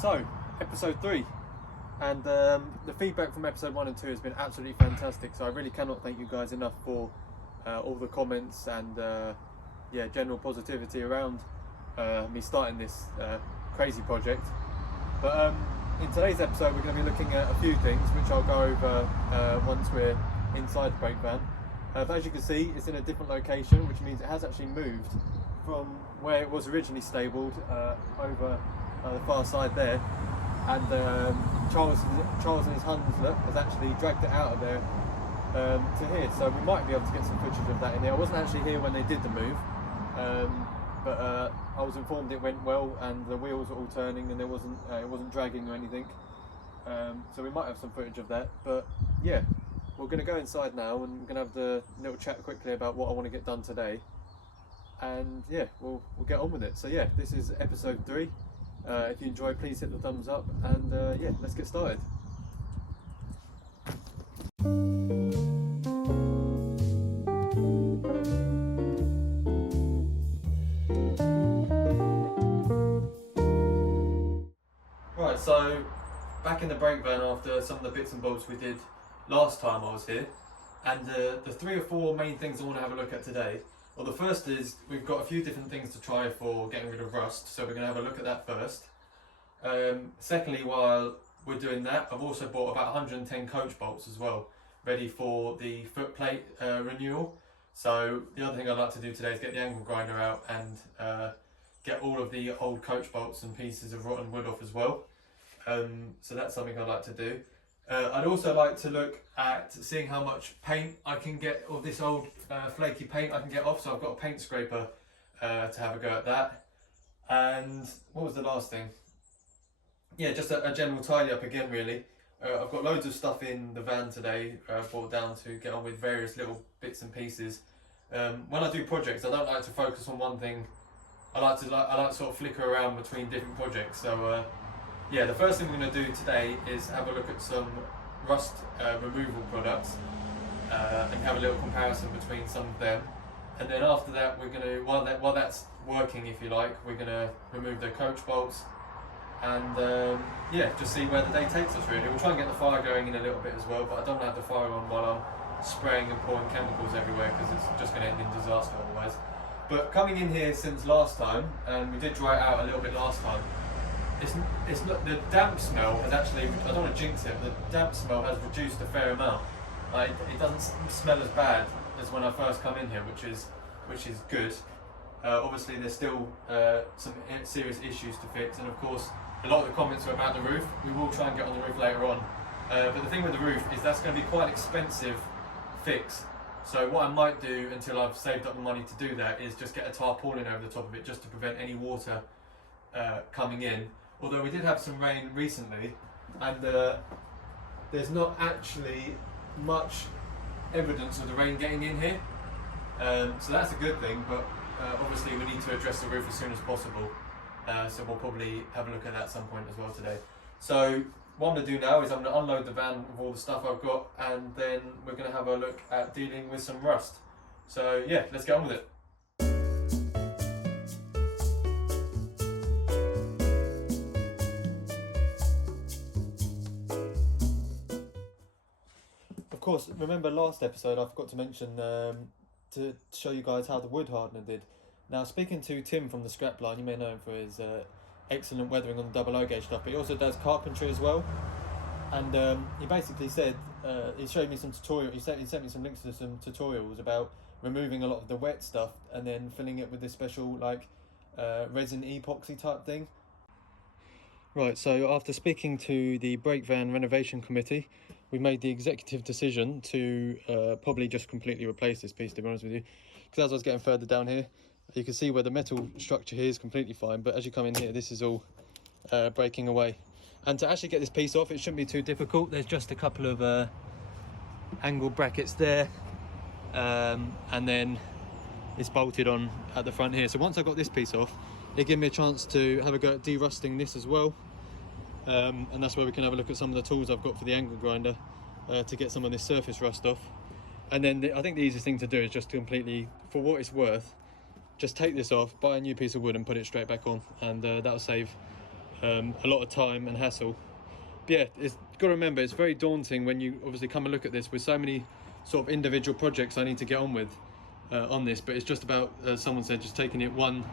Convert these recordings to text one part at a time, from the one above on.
So, episode 3, and the feedback from episode 1 and 2 has been absolutely fantastic, so I really cannot thank you guys enough for all the comments and general positivity around me starting this crazy project. But in today's episode we're going to be looking at a few things which I'll go over once we're inside the brake van. But as you can see, it's in a different location, which means it has actually moved from where it was originally stabled over the far side there, and Charles and his Hunslet has actually dragged it out of there to here, so we might be able to get some footage of that in there. I wasn't actually here when they did the move, but I was informed it went well and the wheels were all turning and it wasn't dragging or anything, so we might have some footage of that. But yeah, we're going to go inside now and we're going to have the little chat quickly about what I want to get done today, and yeah, we'll get on with it. So yeah, this is episode 3. If you enjoy, please hit the thumbs up, and yeah, let's get started. Right, so back in the brake van after some of the bits and bobs we did last time I was here, and the 3 or 4 main things I want to have a look at today. Well, the first is we've got a few different things to try for getting rid of rust, so we're going to have a look at that first. Secondly, while we're doing that, I've also bought about 110 coach bolts as well, ready for the foot plate renewal. So the other thing I'd like to do today is get the angle grinder out and get all of the old coach bolts and pieces of rotten wood off as well. So that's something I'd like to do. I'd also like to look at seeing how much paint I can get, or this old flaky paint I can get off. So I've got a paint scraper to have a go at that. And what was the last thing? Yeah, just a general tidy up again really. I've got loads of stuff in the van today, brought down to get on with various little bits and pieces. When I do projects, I don't like to focus on one thing. I like to sort of flicker around between different projects. So yeah, the first thing we're going to do today is have a look at some rust removal products and have a little comparison between some of them. And then after that, we're going to, while that's working, if you like, we're going to remove the coach bolts and yeah, just see where the day takes us really. We'll try and get the fire going in a little bit as well, but I don't want to have the fire on while I'm spraying and pouring chemicals everywhere, because it's just going to end in disaster otherwise. But coming in here since last time, and we did dry it out a little bit last time, it's not, the damp smell has actually, I don't want to jinx it, but the damp smell has reduced a fair amount. It doesn't smell as bad as when I first come in here, which is good. Obviously there's still some serious issues to fix, and of course a lot of the comments are about the roof. We will try and get on the roof later on, but the thing with the roof is that's going to be quite an expensive fix. So what I might do until I've saved up the money to do that is just get a tarpaulin over the top of it, just to prevent any water coming in. Although we did have some rain recently, and there's not actually much evidence of the rain getting in here, so that's a good thing. But obviously we need to address the roof as soon as possible, so we'll probably have a look at that at some point as well today. So what I'm going to do now is I'm going to unload the van with all the stuff I've got, and then we're going to have a look at dealing with some rust. So yeah, let's get on with it. Of course, remember last episode I forgot to mention to show you guys how the wood hardener did. Now, speaking to Tim from the scrap line, you may know him for his excellent weathering on the double O gauge stuff, but he also does carpentry as well. And he basically said, he showed me some tutorials, he sent me some links to some tutorials about removing a lot of the wet stuff and then filling it with this special like resin epoxy type thing. Right, so after speaking to the brake van renovation committee, we made the executive decision to probably just completely replace this piece, to be honest with you, because as I was getting further down here, you can see where the metal structure here is completely fine, but as you come in here, this is all breaking away. And to actually get this piece off, it shouldn't be too difficult. There's just a couple of angle brackets there, and then it's bolted on at the front here. So once I got this piece off, it gave me a chance to have a go at de-rusting this as well. And that's where we can have a look at some of the tools I've got for the angle grinder to get some of this surface rust off. And then I think the easiest thing to do is just to completely, for what it's worth, just take this off, buy a new piece of wood and put it straight back on, and that'll save a lot of time and hassle. But yeah, it's got to remember, it's very daunting when you obviously come and look at this with so many sort of individual projects I need to get on with on this, but it's just about, as someone said, just taking it one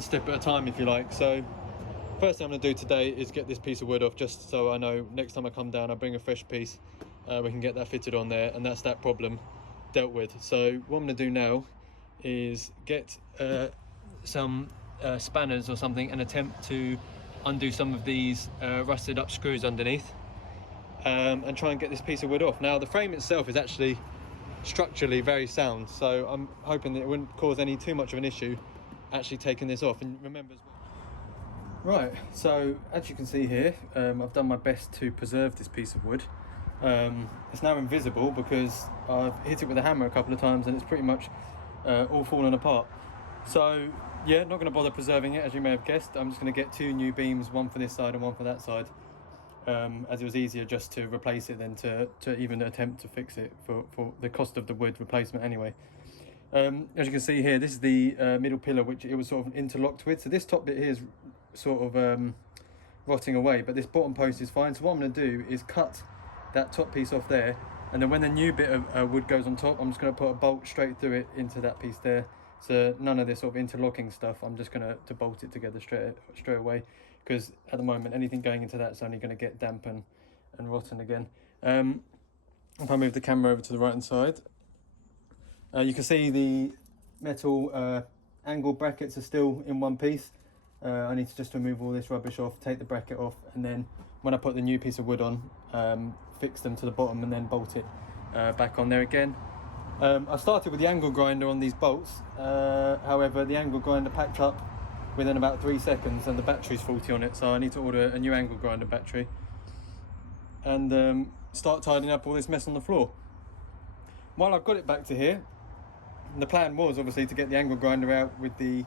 step at a time, if you like. So first thing I'm going to do today is get this piece of wood off, just so I know next time I come down I bring a fresh piece, we can get that fitted on there, and that's that problem dealt with. So what I'm going to do now is get some spanners or something and attempt to undo some of these rusted up screws underneath, and try and get this piece of wood off. Now the frame itself is actually structurally very sound, so I'm hoping that it wouldn't cause any too much of an issue actually taking this off. And remember as well, right, so as you can see here, I've done my best to preserve this piece of wood. It's now invisible because I've hit it with a hammer a couple of times and it's pretty much all fallen apart. So yeah, not going to bother preserving it, as you may have guessed. I'm just going to get 2 new beams, one for this side and one for that side, as it was easier just to replace it than to even attempt to fix it for the cost of the wood replacement anyway. As you can see here, this is the middle pillar which it was sort of interlocked with. So this top bit here is sort of rotting away, but this bottom post is fine. So what I'm going to do is cut that top piece off there, and then when the new bit of wood goes on top, I'm just going to put a bolt straight through it into that piece there. So none of this sort of interlocking stuff. I'm just going to bolt it together straight away, because at the moment anything going into that is only going to get damp and rotten again. If I move the camera over to the right hand side, you can see the metal angle brackets are still in one piece. I need to just remove all this rubbish off, take the bracket off, and then when I put the new piece of wood on, fix them to the bottom and then bolt it back on there again. I started with the angle grinder on these bolts, however the angle grinder packed up within about 3 seconds and the battery's faulty on it, so I need to order a new angle grinder battery and start tidying up all this mess on the floor. While I've got it back to here, the plan was obviously to get the angle grinder out with the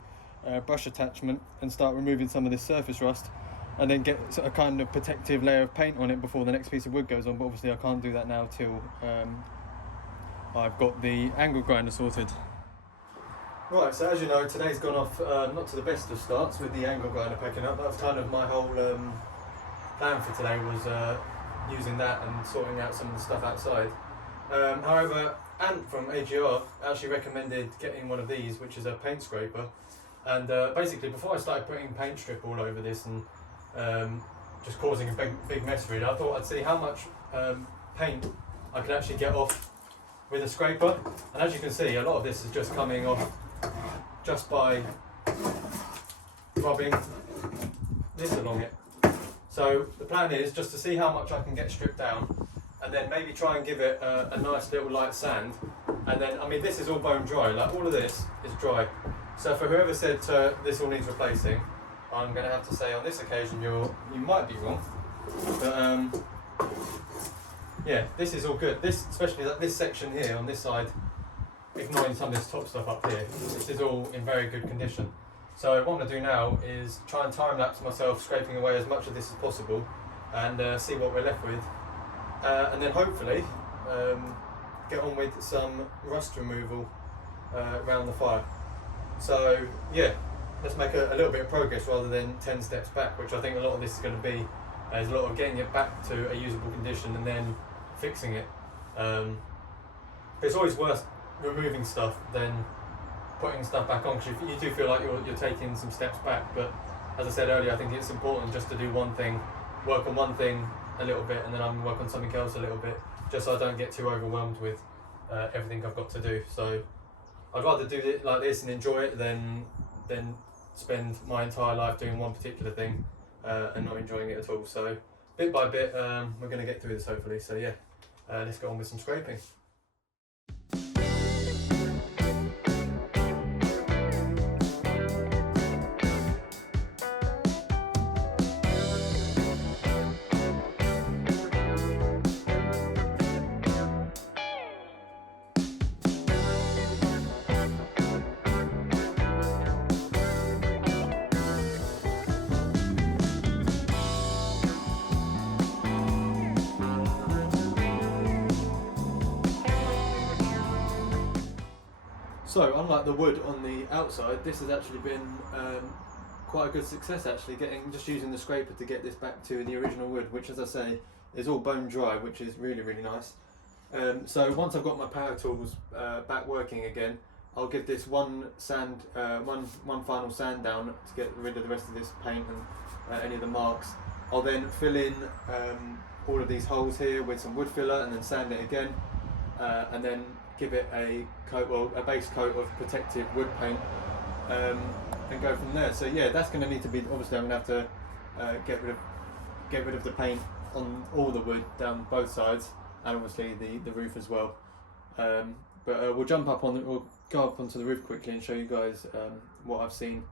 brush attachment and start removing some of this surface rust, and then get a kind of protective layer of paint on it before the next piece of wood goes on, but obviously I can't do that now till I've got the angle grinder sorted. Right, so as you know, today's gone off not to the best of starts with the angle grinder packing up. That was kind of my whole plan for today, was using that and sorting out some of the stuff outside. However, Ant from AGR actually recommended getting one of these, which is a paint scraper. And basically, before I started putting paint strip all over this and just causing a big mess really, I thought I'd see how much paint I could actually get off with a scraper. And as you can see, a lot of this is just coming off just by rubbing this along it. So the plan is just to see how much I can get stripped down, and then maybe try and give it a nice little light sand. And then, I mean, this is all bone dry, like all of this is dry. So for whoever said this all needs replacing, I'm going to have to say on this occasion you might be wrong. But yeah, this is all good. This, especially like this section here on this side, ignoring some of this top stuff up here, this is all in very good condition. So what I'm going to do now is try and time lapse myself scraping away as much of this as possible and see what we're left with. And then hopefully get on with some rust removal around the fire. So yeah, let's make a little bit of progress rather than 10 steps back, which I think a lot of this is going to be. There's a lot of getting it back to a usable condition and then fixing it. It's always worse removing stuff than putting stuff back on, because you do feel like you're taking some steps back. But as I said earlier, I think it's important just to do one thing, work on one thing a little bit, and then I'm going to work on something else a little bit, just so I don't get too overwhelmed with everything I've got to do. So I'd rather do it like this and enjoy it than spend my entire life doing one particular thing and not enjoying it at all. So bit by bit, we're going to get through this hopefully. So yeah, let's go on with some scraping. So unlike the wood on the outside, this has actually been quite a good success actually, just using the scraper to get this back to the original wood, which, as I say, is all bone dry, which is really, really nice. So once I've got my power tools back working again, I'll give this one final sand down to get rid of the rest of this paint and any of the marks. I'll then fill in all of these holes here with some wood filler and then sand it again, and then give it a base coat of protective wood paint, and go from there. So yeah, that's going to need to be, obviously I'm going to have to get rid of the paint on all the wood down both sides, and obviously the roof as well. But we'll go up onto the roof quickly and show you guys what I've seen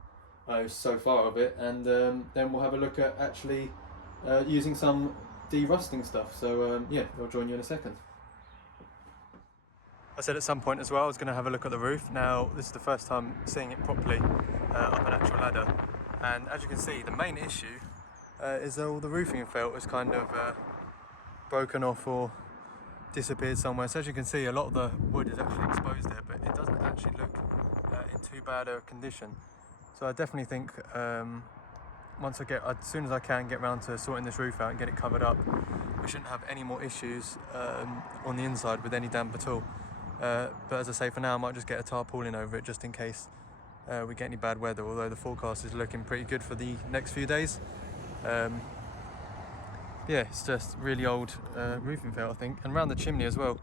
so far of it, and then we'll have a look at actually using some de-rusting stuff. So yeah, I'll join you in a second. I said at some point as well I was going to have a look at the roof. Now this is the first time seeing it properly up an actual ladder, and as you can see, the main issue is that all the roofing felt is kind of broken off or disappeared somewhere. So as you can see, a lot of the wood is actually exposed there, but it doesn't actually look in too bad a condition. So I definitely think as soon as I can get around to sorting this roof out and get it covered up, we shouldn't have any more issues on the inside with any damp at all. But as I say, for now I might just get a tarpaulin over it just in case we get any bad weather, although the forecast is looking pretty good for the next few days. Yeah, it's just really old roofing felt, I think, and around the chimney as well.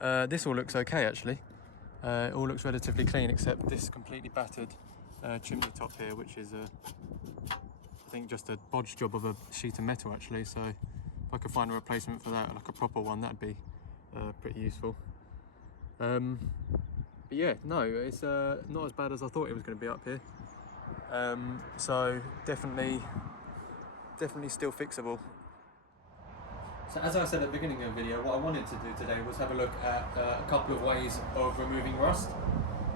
This all looks okay actually. It all looks relatively clean except this completely battered chimney top here, which is I think just a bodge job of a sheet of metal actually. So if I could find a replacement for that, like a proper one, that'd be pretty useful. But yeah, no, it's not as bad as I thought it was going to be up here. So definitely still fixable. So as I said at the beginning of the video, what I wanted to do today was have a look at a couple of ways of removing rust.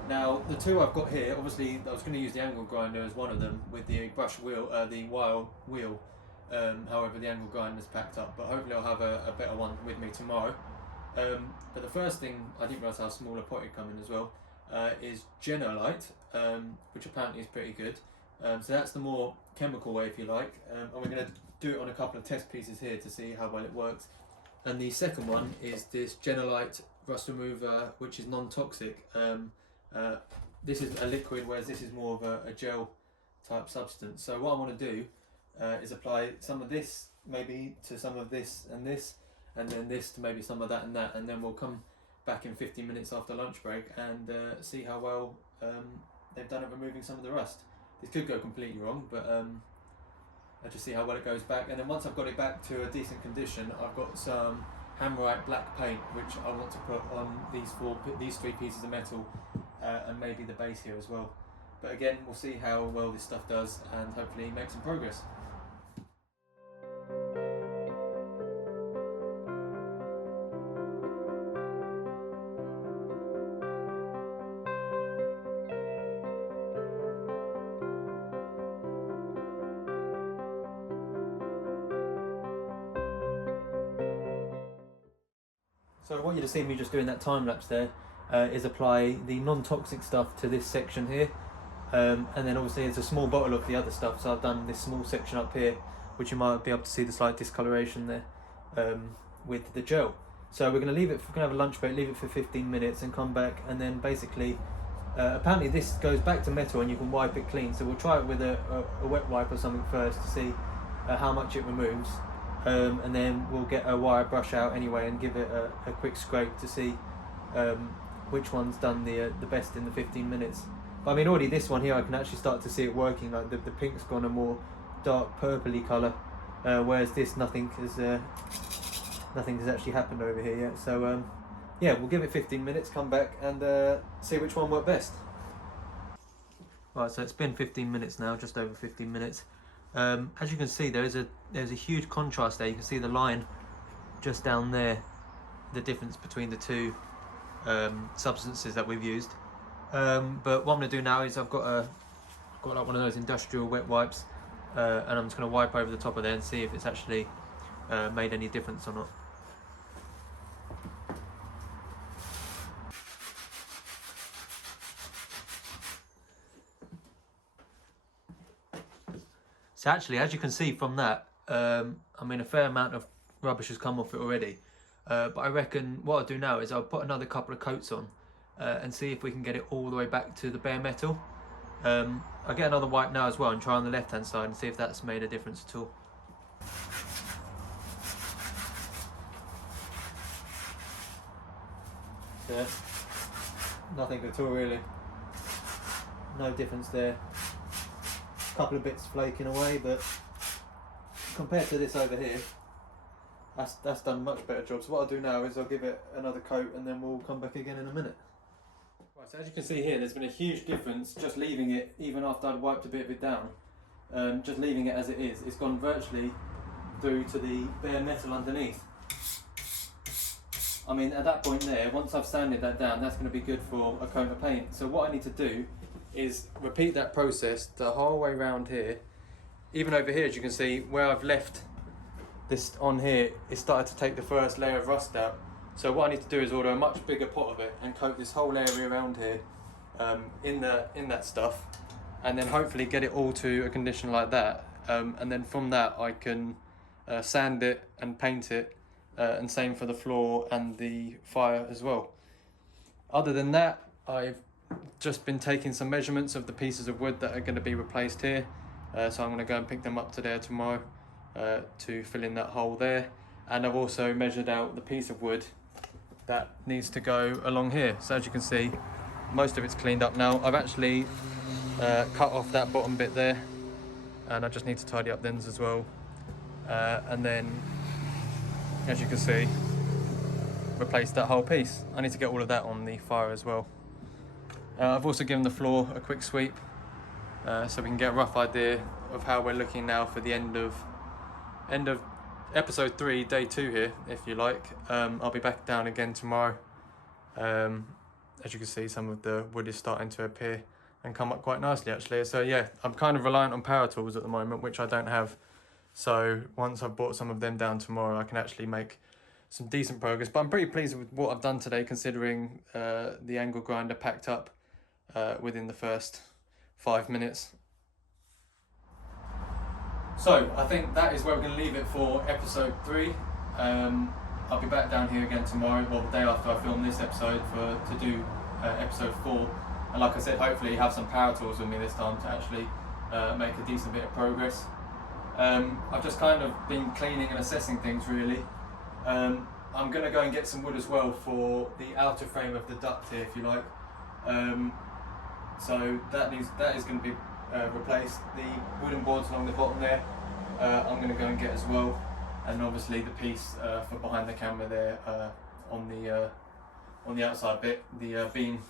Now the two I've got here, obviously I was going to use the angle grinder as one of them with the brush wheel, the wire wheel. However, the angle grinder is packed up, but hopefully I'll have a better one with me tomorrow. But the first thing, I didn't realise how small a pot had come in as well, is Genolite, which apparently is pretty good. So that's the more chemical way, if you like, and we're going to do it on a couple of test pieces here to see how well it works. And the second one is this Genolite rust remover, which is non-toxic. This is a liquid, whereas this is more of a gel type substance. So what I want to do is apply some of this maybe to some of this, and then this to maybe some of that, and then we'll come back in 15 minutes after lunch break and see how well they've done at removing some of the rust. This could go completely wrong, but I'll just see how well it goes back. And then once I've got it back to a decent condition, I've got some Hammerite black paint, which I want to put on these three pieces of metal, and maybe the base here as well. But again, we'll see how well this stuff does and hopefully make some progress. So I want you to see me just doing that time lapse there, is apply the non-toxic stuff to this section here, and then obviously there's a small bottle of the other stuff, so I've done this small section up here, which you might be able to see the slight discoloration there with the gel. So we're going to leave it, we're going to have a lunch break, leave it for 15 minutes and come back, and then basically, apparently this goes back to metal and you can wipe it clean, so we'll try it with a wet wipe or something first to see how much it removes. And then we'll get a wire brush out anyway and give it a quick scrape to see which one's done the best in the 15 minutes. But I mean, already this one here, I can actually start to see it working. Like the pink's gone a more dark purpley colour, whereas this nothing has actually happened over here yet. So yeah, we'll give it 15 minutes, come back and see which one worked best. Right, so it's been 15 minutes now, just over 15 minutes. As you can see, there's a huge contrast there. You can see the line just down there, the difference between the two substances that we've used. But what I'm going to do now is I've got like one of those industrial wet wipes, and I'm just going to wipe over the top of there and see if it's actually made any difference or not. So actually, as you can see from that, I mean, a fair amount of rubbish has come off it already. But I reckon what I'll do now is I'll put another couple of coats on and see if we can get it all the way back to the bare metal. I'll get another wipe now as well and try on the left hand side and see if that's made a difference at all. Yeah, nothing at all really. No difference there. A couple of bits flaking away, but compared to this over here, that's done a much better job. So what I'll do now is I'll give it another coat and then we'll come back again in a minute. Right, so as you can see here, there's been a huge difference just leaving it, even after I'd wiped a bit of it down. Just leaving it as it is. It's gone virtually through to the bare metal underneath. I mean, at that point there, once I've sanded that down, that's going to be good for a coat of paint. So what I need to do is repeat that process the whole way around here. Even over here, as you can see, where I've left this on here, it's started to take the first layer of rust out. So what I need to do is order a much bigger pot of it and coat this whole area around here in that stuff, and then hopefully get it all to a condition like that. And then from that I can sand it and paint it, and same for the floor and the fire as well. Other than that, I've just been taking some measurements of the pieces of wood that are going to be replaced here. So I'm going to go and pick them up today or tomorrow to fill in that hole there. And I've also measured out the piece of wood that needs to go along here. So as you can see, most of it's cleaned up now. I've actually cut off that bottom bit there, and I just need to tidy up thens as well. And then, as you can see, replace that whole piece. I need to get all of that on the fire as well. I've also given the floor a quick sweep, so we can get a rough idea of how we're looking now for the end of episode 3, day 2 here, if you like. I'll be back down again tomorrow. As you can see, some of the wood is starting to appear and come up quite nicely actually. So yeah, I'm kind of reliant on power tools at the moment, which I don't have. So once I've brought some of them down tomorrow, I can actually make some decent progress. But I'm pretty pleased with what I've done today, considering the angle grinder packed up within the first 5 minutes. So I think that is where we're going to leave it for episode 3. I'll be back down here again tomorrow, well the day after I film this episode, to do episode 4. And like I said, hopefully have some power tools with me this time to actually make a decent bit of progress. I've just kind of been cleaning and assessing things really. I'm going to go and get some wood as well for the outer frame of the duct here, if you like. So that is going to be replaced. The wooden boards along the bottom there, I'm going to go and get as well. And obviously the piece for behind the camera there, on the outside bit, the beam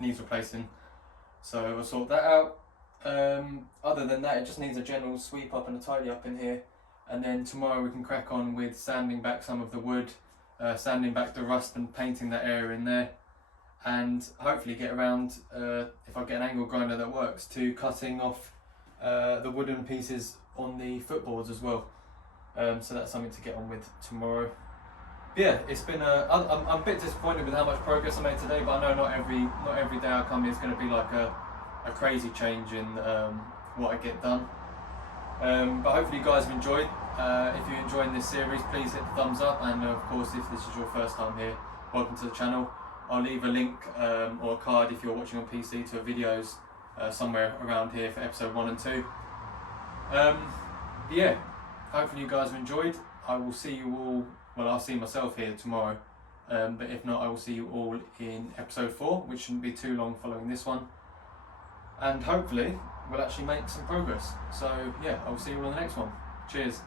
needs replacing. So we'll sort that out. Other than that, it just needs a general sweep up and a tidy up in here. And then tomorrow we can crack on with sanding back some of the wood, sanding back the rust and painting that area in there. And hopefully get around, if I get an angle grinder that works, to cutting off the wooden pieces on the footboards as well. So that's something to get on with tomorrow. But yeah, it's been I'm a bit disappointed with how much progress I made today, but I know not every day I come here is going to be like a crazy change in what I get done. But hopefully you guys have enjoyed. If you're enjoying this series, please hit the thumbs up, and of course if this is your first time here, welcome to the channel. I'll leave a link or a card if you're watching on PC to videos somewhere around here for episode 1 and 2. Yeah, hopefully you guys have enjoyed. I will see you all, well I'll see myself here tomorrow, but if not I will see you all in episode 4, which shouldn't be too long following this one. And hopefully we'll actually make some progress. So yeah, I will see you all on the next one. Cheers.